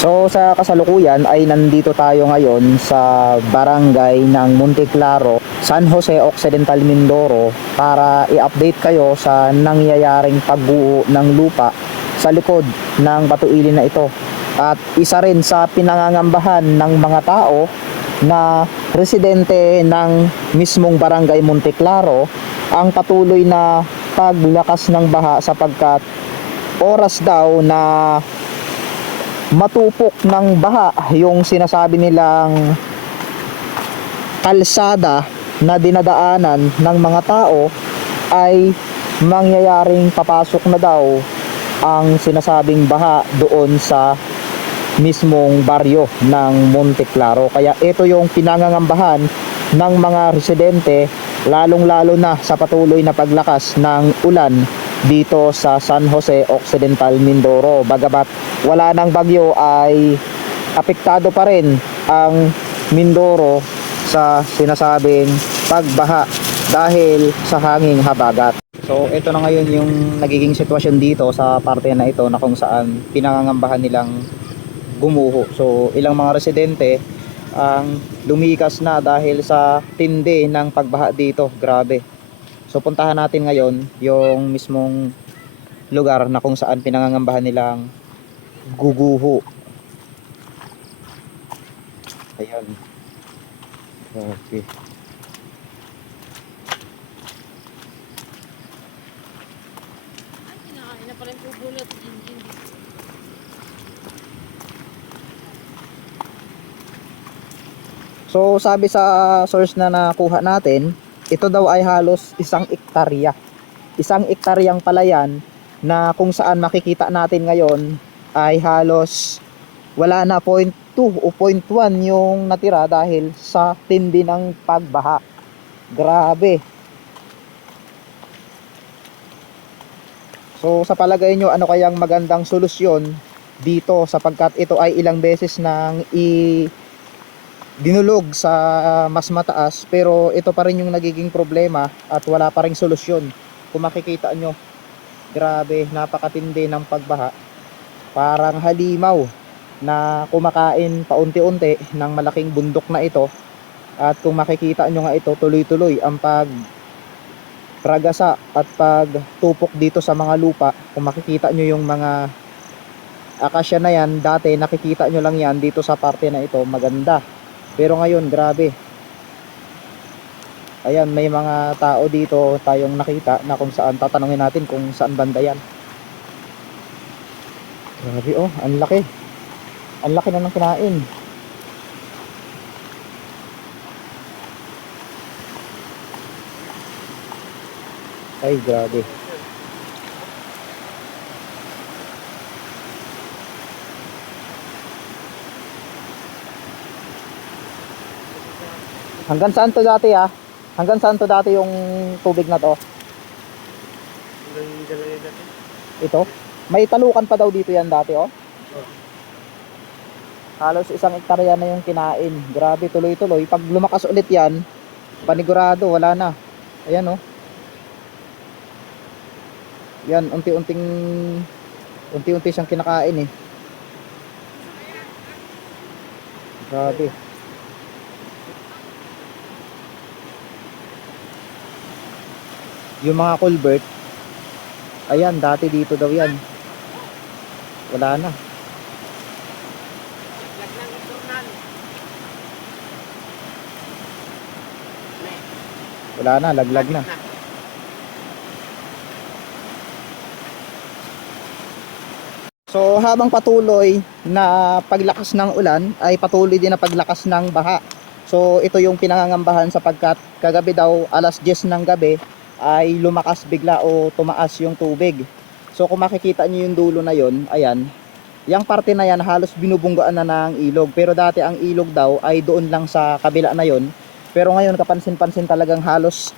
So sa kasalukuyan ay nandito tayo ngayon sa barangay ng Monteclaro, San Jose Occidental, Mindoro para i-update kayo sa nangyayaring pagbuo ng lupa sa likod ng batuilin na ito. At isa rin sa pinangangambahan ng mga tao na residente ng mismong barangay Monteclaro ang patuloy na paglakas ng baha sapagkat oras daw na matupok ng baha yung sinasabi nilang kalsada na dinadaanan ng mga tao ay mangyayaring papasok na daw ang sinasabing baha doon sa mismong baryo ng Monteclaro. Kaya ito yung pinangangambahan ng mga residente, lalong-lalo na sa patuloy na paglakas ng ulan dito sa San Jose Occidental, Mindoro. Bagamat wala nang bagyo ay apektado pa rin ang Mindoro sa sinasabing pagbaha dahil sa hanging habagat. So ito na ngayon yung nagiging sitwasyon dito sa parte na ito na kung saan pinangangambahan nilang gumuho. So ilang mga residente ang lumikas na dahil sa tindi ng pagbaha dito. Grabe. So puntahan natin ngayon yung mismong lugar na kung saan pinangangambahan nilang guguho. Ayan. Okay. Kinakain na pala yung pupulot. So sabi sa source na nakuha natin, ito daw ay halos 1 hektarya. 1 hektaryang palayan na kung saan makikita natin ngayon ay halos wala na 0.2 o 0.1 yung natira dahil sa tindi ng pagbaha. Grabe. So sa palagay nyo, ano kayang magandang solusyon dito sapagkat ito ay ilang beses nang dinulog sa mas mataas, pero ito pa rin yung nagiging problema at wala pa ring solusyon. Kung makikita nyo, grabe, napakatindi ng pagbaha. Parang halimaw na kumakain paunti-unti ng malaking bundok na ito. At kung makikita nyo nga ito, tuloy-tuloy ang pagpragasa at pagtupok dito sa mga lupa. Kung makikita nyo yung mga akasya na yan, dati nakikita nyo lang yan dito sa parte na ito, maganda. Pero ngayon, grabe. Ayan, may mga tao dito tayong nakita na kung saan tatanungin natin kung saan banda yan. Grabe oh, ang laki. Ang laki na ng kinain. Ay, grabe. Hanggang saan to dati ah? Hanggang saan to dati yung tubig na to? Ito? May talukan pa daw dito yan dati oh. Halos 1 hektarya na yung kinain. Grabe, tuloy-tuloy. Pag lumakas ulit yan, panigurado, wala na. Ayan oh. Yan, unti-unti siyang kinakain eh. Grabe. Yung mga culvert, ayan, dati dito daw yan. Wala na. Wala na, laglag na. So habang patuloy na paglakas ng ulan, ay patuloy din na paglakas ng baha. So ito yung pinangangambahan sapagkat kagabi daw alas 10 ng gabi ay lumakas bigla o tumaas yung tubig. So kung makikita nyo yung dulo na yon, ayan, yung parte na yan halos binubunggaan na ng ilog. Pero dati ang ilog daw ay doon lang sa kabila na yon. Pero ngayon kapansin-pansin talagang halos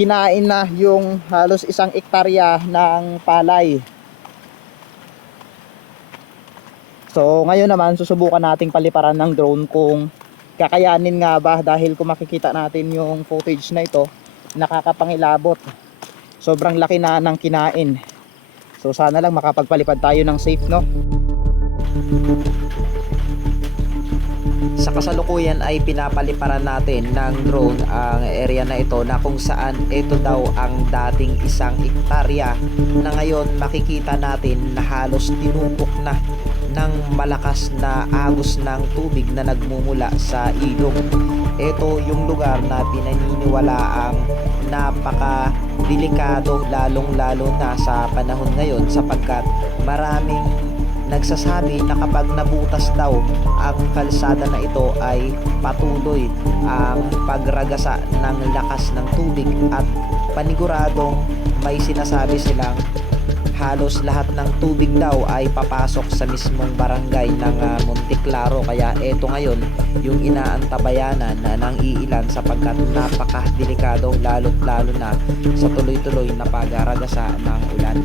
kinain na yung halos 1 hektarya ng palay. So ngayon naman susubukan nating paliparan ng drone kung kakayanin nga ba, dahil kung makikita natin yung footage na ito, nakakapangilabot. Sobrang laki na ng kinain. So sana lang makapagpalipad tayo ng safe, no? Sa kasalukuyan ay pinapaliparan natin ng drone ang area na ito na kung saan ito daw ang dating 1 hektarya na ngayon makikita natin na halos tinupok na ng malakas na agos ng tubig na nagmumula sa ilog. Ito yung lugar na pinaniniwala ang napaka delikado lalong-lalo na sa panahon ngayon sapagkat maraming nagsasabi na kapag nabutas daw ang kalsada na ito ay patuloy ang pagragasa ng lakas ng tubig at paniguradong may sinasabi silang halos lahat ng tubig daw ay papasok sa mismong barangay ng Monticlaro. Kaya eto ngayon yung inaantabayanan na ng iilan sapagkat napaka-delikado lalo na sa tuloy-tuloy na pagragasa ng ulan.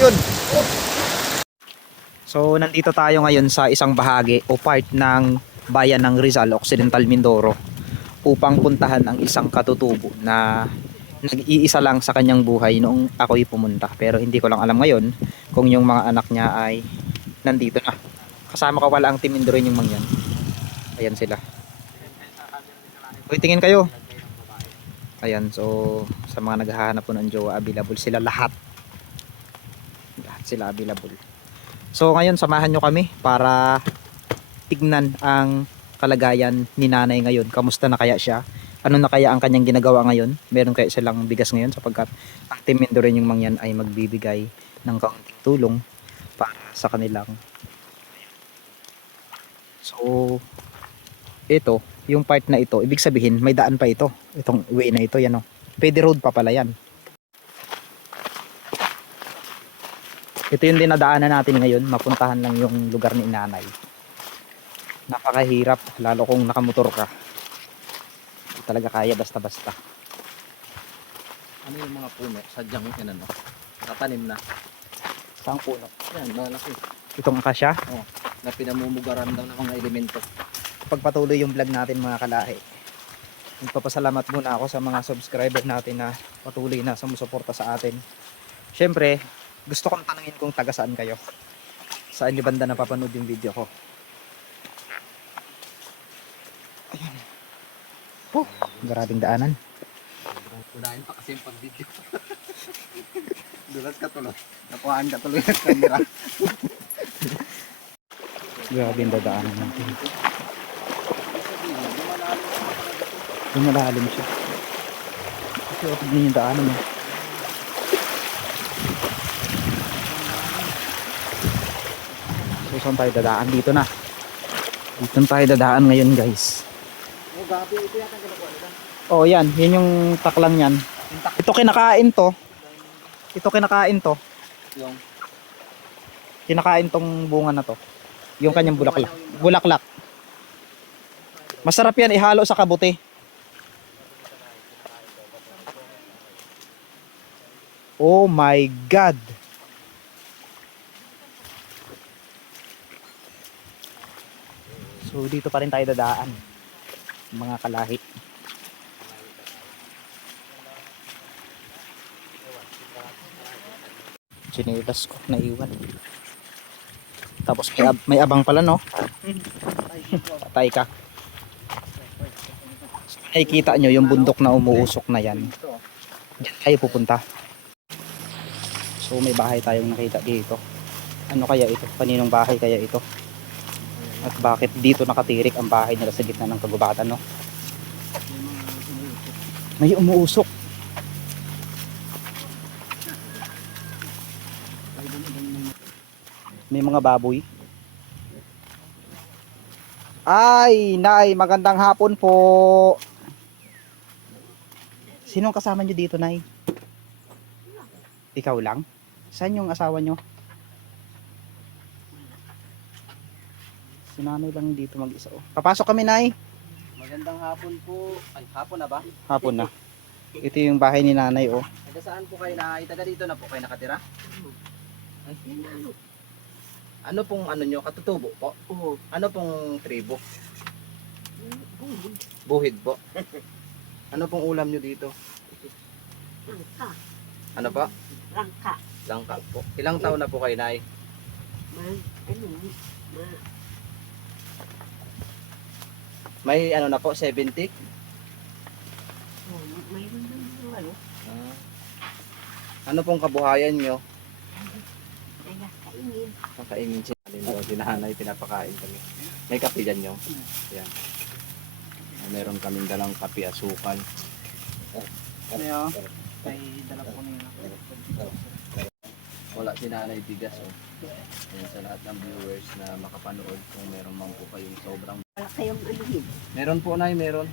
Yun. So nandito tayo ngayon sa isang bahagi o part ng bayan ng Rizal, Occidental Mindoro upang puntahan ang isang katutubo na nag-iisa lang sa kanyang buhay noong ako'y pumunta. Pero hindi ko lang alam ngayon kung yung mga anak niya ay nandito na. Kasama ka wala ang Team Mindoro yung mangyan. Ayan sila. Uy, tingin kayo. Ayan, so sa mga naghahanap po ng jowa, available sila lahat sila available. So ngayon samahan nyo kami para tignan ang kalagayan ni nanay ngayon. Kamusta na kaya siya? Ano na kaya ang kanyang ginagawa ngayon? Meron kaya silang bigas ngayon sapagkat ang Team Mindoro yung mangyan ay magbibigay ng kaunting tulong para sa kanilang. So ito, yung part na ito, ibig sabihin may daan pa ito. Itong way na ito, yan o. Pwede road pa pala yan. Ito yung dinadaanan natin ngayon, mapuntahan lang yung lugar ni nanay. Napakahirap, lalo kung nakamotor ka. Hindi talaga kaya basta-basta. Ano yung mga puno? Sadyang yan ano? Nakatanim na. Saan puno? Yan, malaki. Itong akasya. Oh, na pinamumugaran daw ng mga elemento. Pagpatuloy yung vlog natin mga kalahi. Nagpapasalamat muna ako sa mga subscriber natin na patuloy na sumusuporta sa atin. Siyempre, gusto kong tanungin kung taga saan kayo. Saan yung banda napapanood yung video ko. Ayan. Oh, maraming daanan. Unahin pa kasi yung pag-video. Dulas ka tuloy. Nakuhaan ka tuloy ng camera. Grabe yung dadaanan natin. Lumalalim siya. Kasi tignan yung daanan mo. So saan tayo dadaan? Dito na. Dito tayo dadaan ngayon guys. Oh, gabi. Ito yata ang ginagawa nila. Oh yan. Yun yung taklang yan. Ito kinakain to. Ito kinakain to. Yung Kinakain tong bunga na to. Yung kanyang bulaklak. Bulaklak. Masarap yan ihalo sa kabuti. Oh my God. So dito pa rin tayo dadaan. Mga kalahi. Sinilas ko, naiwan. Tapos may abang pala no. Patay ka. So, nakikita nyo yung bundok na umuusok na yan. Diyan tayo pupunta. So may bahay tayong nakita dito. Ano kaya ito? Kaninong bahay kaya ito? At bakit dito nakatirik ang bahay nila sa gitna ng kagubatan no? May umuusok. May mga baboy. Ay, Nay, magandang hapon po. Sinong kasama nyo dito, Nay? Ikaw lang? Saan yung asawa nyo? Si nanay lang dito mag-isa. Oh. Papasok kami, nay. Magandang hapon po. Ay, hapon na ba? Hapon na. Ito yung bahay ni nanay, oh. Taga saan po kayo na? Taga dito na po kayo nakatira? Ay, ano pong ano nyo? Katutubo po? Oo. Ano pong tribo? Buhid po. Ano pong ulam nyo dito? Rangka. Ano pa? Rangka. Langka po. Ilang taon na po kayo, nay? May ano na po, 70? Mayroon na ano. Ano pong kabuhayan nyo? Kaya kainin. Kakainin si nanay, pinapakain kami. May kape dyan nyo? Yan. Meron kaming dalang kape, asukal. Ano yun? Ay, dala ko nila. Wala si nanay bigas, oh. Yan sa lahat ng viewers na makapanood kung meron man po kayong sobrang. Wala kayong anuhin. Meron po, nay, meron.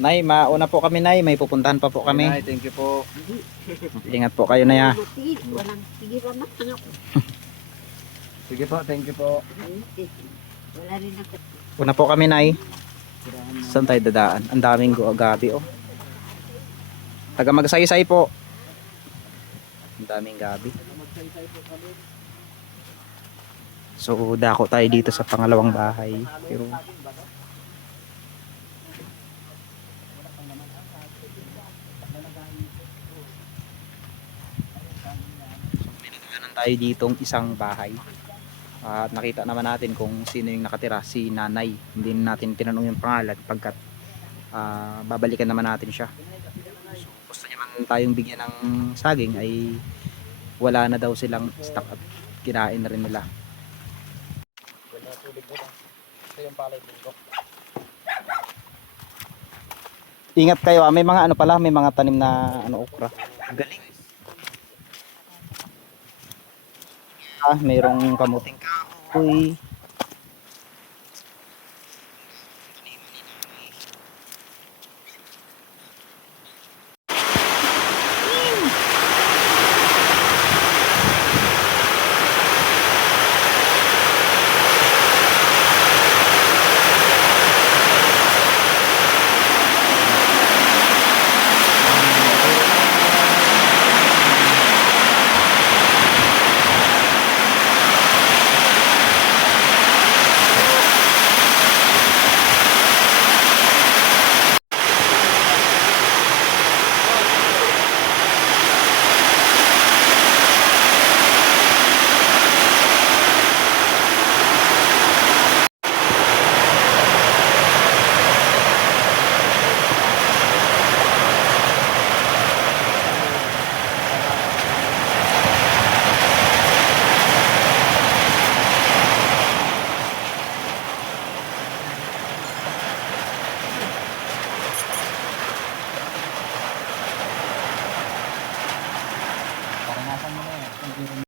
Nay, mauna po kami, nay. May pupuntahan pa po kami. Nay, thank you po. Hindi. Ingat po kayo, nay, ha. Walang tigilan na ako. Sige po, thank you po. Wala rin ako. Una po kami, nay. Saan tayo dadaan? Ang daming gabi, oh. Taga magsaysay po. Ang daming gabi. So, dako tayo dito sa pangalawang bahay. Pero tayo ditong isang bahay. At nakita naman natin kung sino yung nakatira, si nanay. Hindi natin tinanong yung pangalan pagkat babalikan naman natin siya. So, gusto niya man tayong bigyan ng saging ay wala na daw silang stock at kinain na rin nila. Ingat kayo, may mga ano pala, may mga tanim na okra. Galing. Mayroong kamuting kahoy,